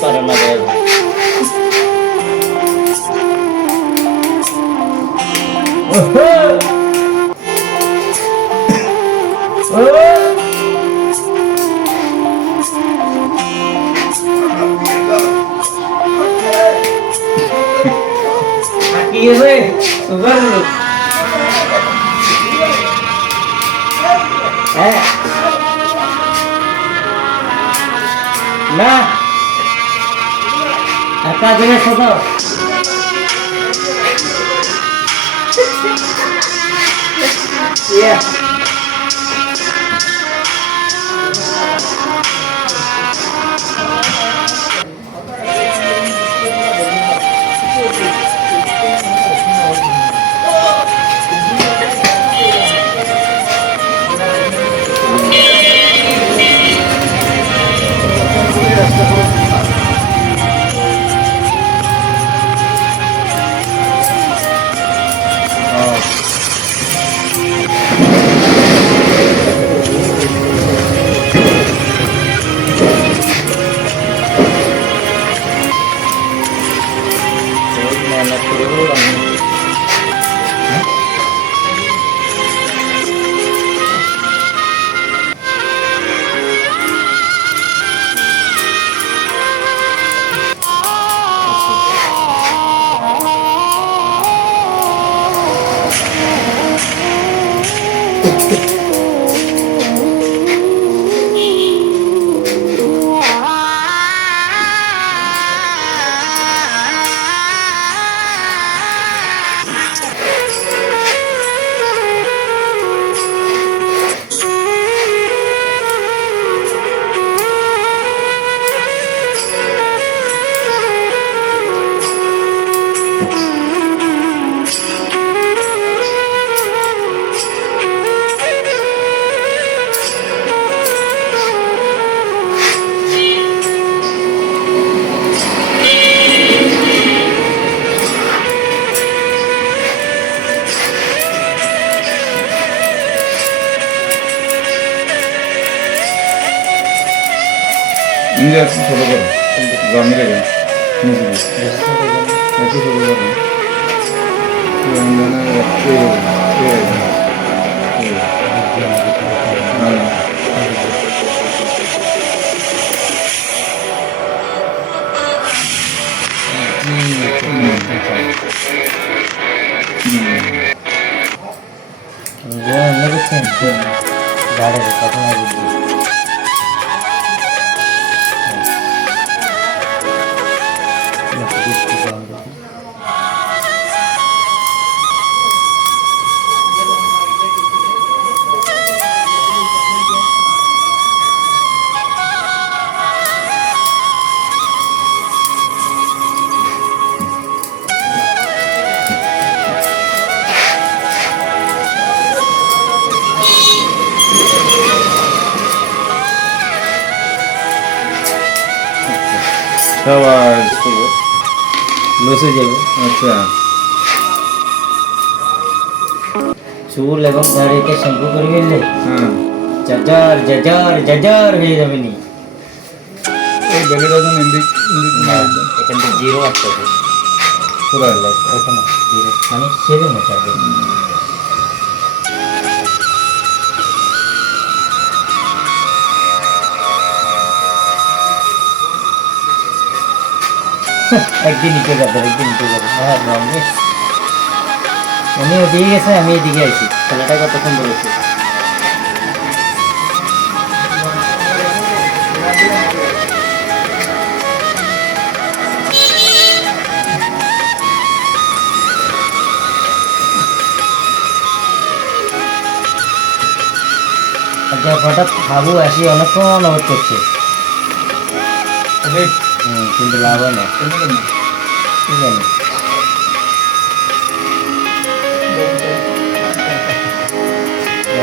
পারে না দেয় কি হয়েছে সুগার হ্যাঁ 爸今天收到了。爷。gelsin sola varım. Zamire gel. Nasıl bir? Nasıl sola varım? Yandan evet. Böyle böyle. Böyle. Böyle. Aynen. Ya ne bakıyorsun? Bari kadın ayrıldı. সবাই লসে যাবে আচ্ছা চুল এবং দাড়িতে শ্যাম্পু করে ফেললে হ্যাঁ জজার জজার জজার হয়ে যাবে নি এই বেলিটা যেন ইন্ডিক ইন্ডিক না এখান থেকে জিরো আসতে হবে পুরো এখানে জিরো মানে সেভেন হতে একদিন নিচে যাবে, একদিন নিচে যাবে। হ্যাঁ লম্বে উনি ওদিকে গেছে, আমি এদিকে আছি খেলাটা কতক্ষণ বলেছি আচ্ছা হঠাৎ হাবু আসি, অনেকক্ষণ অবধ করছে। হুম, কিন্তু লাভ হয় না ঠিক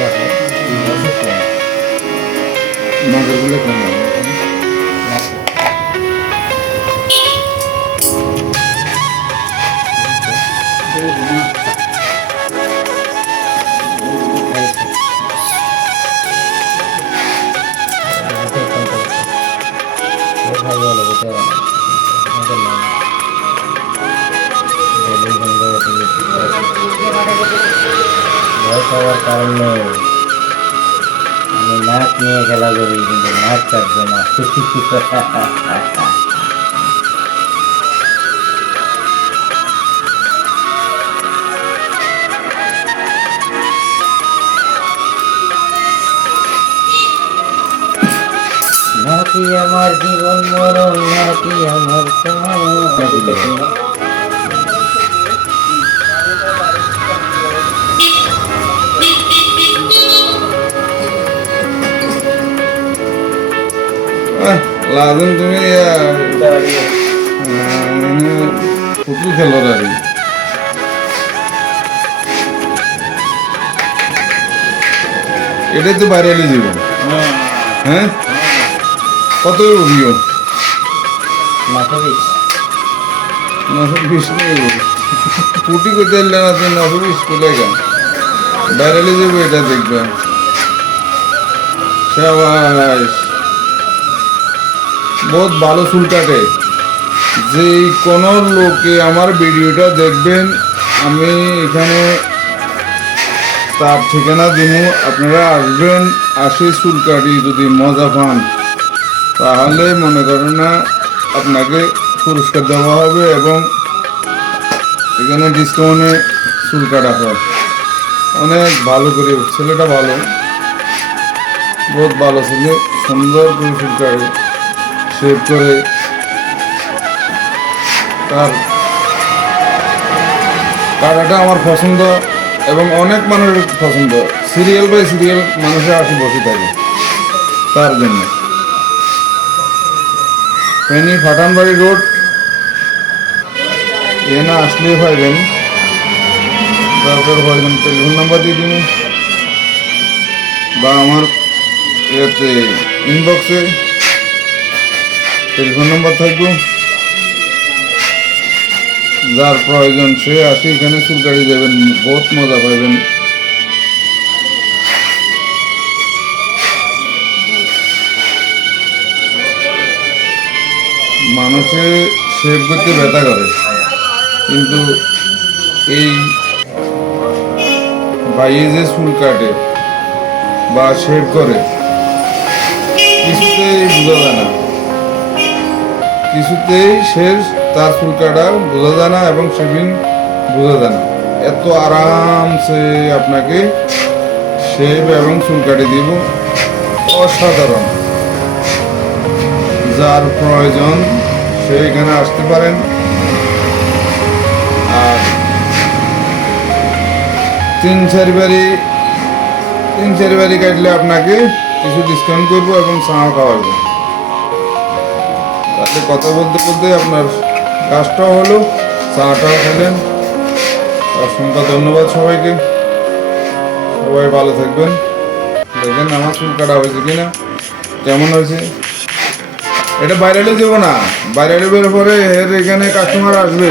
আছে নজরগুলো কম ভয় পাওয়ার কারণ নেই আমি নাক নিয়ে খেলা করি কিন্তু নাক কাটবে না নাকি আমার জীবন মরণ নাকি আমার লাজুন তুমি পুতুল খেলো আর এটাই তো বাইরে এলে যাব। হ্যাঁ? কত বিষ নশো বিশ। নেই পুটি করতে এলে না তুমি নশো বিশ কোথায় গা বাইরে এলে যাব এটা দেখবে। সাবাস। বহুত ভালো চুল কাটে। যে কোনো লোকে আমার ভিডিওটা দেখবেন, আমি এখানে তার ঠিকানা দিব আপনারা আসবেন, আসে চুল কাটি যদি মজা পান। তাহলে মনে করেন না, আপনাকে পুরস্কার দেওয়া হবে এবং এখানে ডিসকাউন্টে চুল কাটা হয়। অনেক ভালো করে, ছেলেটা ভালো। বহুত ভালো ছেলে, সুন্দর করে চুল কাটে। শেভ করে তার কাটাটা আমার পছন্দ এবং অনেক মানুষের পছন্দ। সিরিয়াল বাই সিরিয়াল মানুষের আসে বসে থাকে তার জন্য। ফেনী ফাটানবাড়ি রোড, এ না আসলে পাইবেন তারপর পাইবেন টেলিফোন নাম্বার দিয়ে দিন। বা আমার ইয়েতে ইনবক্সে টেলিফোন নাম্বার থাকব। যার প্রয়োজন সে আসি, এখানে চুলকাড়ি যাবেন বহুত মজা পাইবেন মানুষে শেভ করতে ব্যথা করে। কিন্তু এই বাইয়ে যে চুল কাটে বা শেভ করে, কিছুতেই বোঝা যায় না। কিছুতেই সে তার চুল কাটা বোঝা যায় না এবং শেভিং বোঝা যায় না। এত আরামসে আপনাকে শেভ এবং চুল কাটে দিব। অসাধারণ। যার প্রয়োজন সে এখানে আসতে পারেন। আর তিন চারি বারি তিন চারি বারি কাটলে আপনাকে কিছু ডিসকাউন্ট করব এবং চাও খাওয়াবো। তাহলে কথা বলতে বলতে আপনার কাজটাও হলো, চাটাও খেলেন। অসংখ্য ধন্যবাদ সবাইকে। সবাই ভালো থাকবেন। দেখেন আমার চুল কাটা হয়েছে কিনা, কেমন হয়েছে? এটা বাইরে যাব না। বাইরে বের পরে এর এখানে কাস্টমার আসবে।